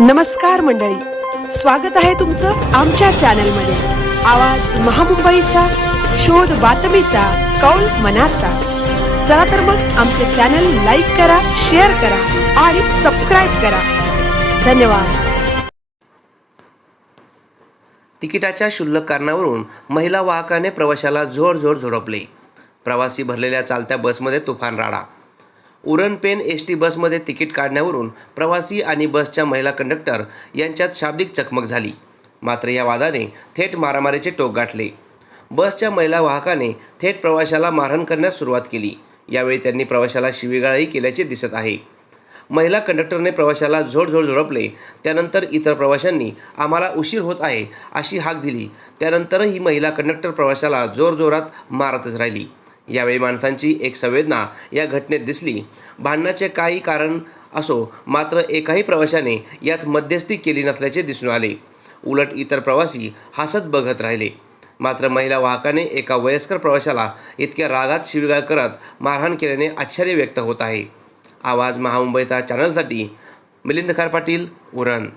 नमस्कार मंडळी, स्वागत आहे तुमचं आमच्या चॅनलमध्ये। आवाज महामुंबईचा, शोध बातमीचा, कौल मनाचा। चला तर मग आमचे चॅनल लाईक करा, शेअर करा आणि सबस्क्राईब करा। धन्यवाद। तिकिटाच्या क्षुल्लक कारणावरून महिला वाहकाने प्रवाशाला जोरजोर झोडपले। प्रवासी भरलेल्या चालत्या बसमध्ये तुफान राडा। उरण पेन एसटी बसमध्ये तिकीट काढण्यावरून प्रवासी आणि बसच्या महिला कंडक्टर यांच्यात शाब्दिक चकमक झाली। मात्र या वादाने थेट मारामारीचे टोक गाठले। बसच्या महिला वाहकाने थेट प्रवाशाला मारहाण करण्यास सुरुवात केली। यावेळी त्यांनी प्रवाशाला शिवीगाळही केल्याचे दिसत आहे। महिला कंडक्टरने प्रवाशाला जोरजोर झोडपले। त्यानंतर इतर प्रवाशांनी आम्हाला उशीर होत आहे अशी हाक दिली। त्यानंतरही महिला कंडक्टर प्रवाशाला जोरजोरात मारतच राहिली। यावेळी माणसांची एक संवेदना या घटनेत दिसली। भांडणाचे काही कारण असो, मात्र एकाही प्रवाशाने यात मध्यस्थी केली नसल्याचे दिसून आले। उलट इतर प्रवासी हसत बघत राहिले। मात्र महिला वाहकाने एका वयस्कर प्रवाशाला इतक्या रागात शिवीगाळ करत मारहाण केल्याने आश्चर्य व्यक्त होत आहे। आवाज महामुंबईचा चॅनलसाठी मिलिंद खार पाटील, उरण।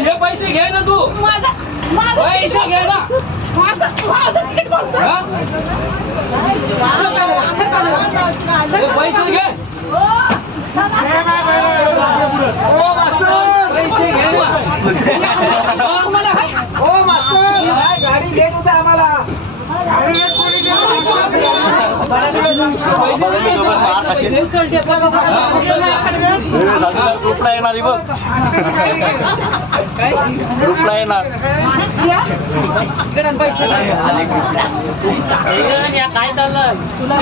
हे पैसे घे ना तू, पैसे घे ना, पैसे घे, गाडी घेत होता आम्हाला ग्रुपला येणार बघ, ग्रुपला येणार काय चाललं तुला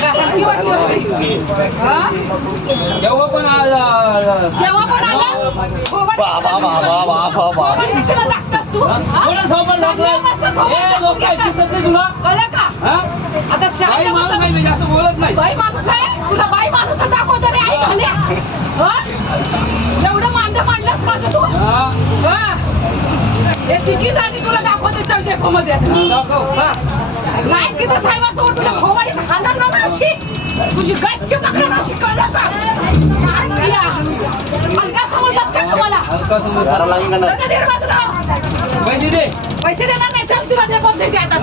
पण बोलत नाही। बाई माणूस आहे, तुला बाई माणूस दाखवतो रे, आई घाल्या एवढं मांड मांडलंस माझं तू। हे तिकीट आणि तुला दाखवते, चल देखो मध्ये नाही की तर साहेबासमोर तुला खोवाडी हाणार ना अशी तुझी गच्ची पकडा अशी, कळलं का? हलका समजलास का तुम्हाला? पैसे दे, पैसे देणार नाही, चल तुला ते बघ देते आता।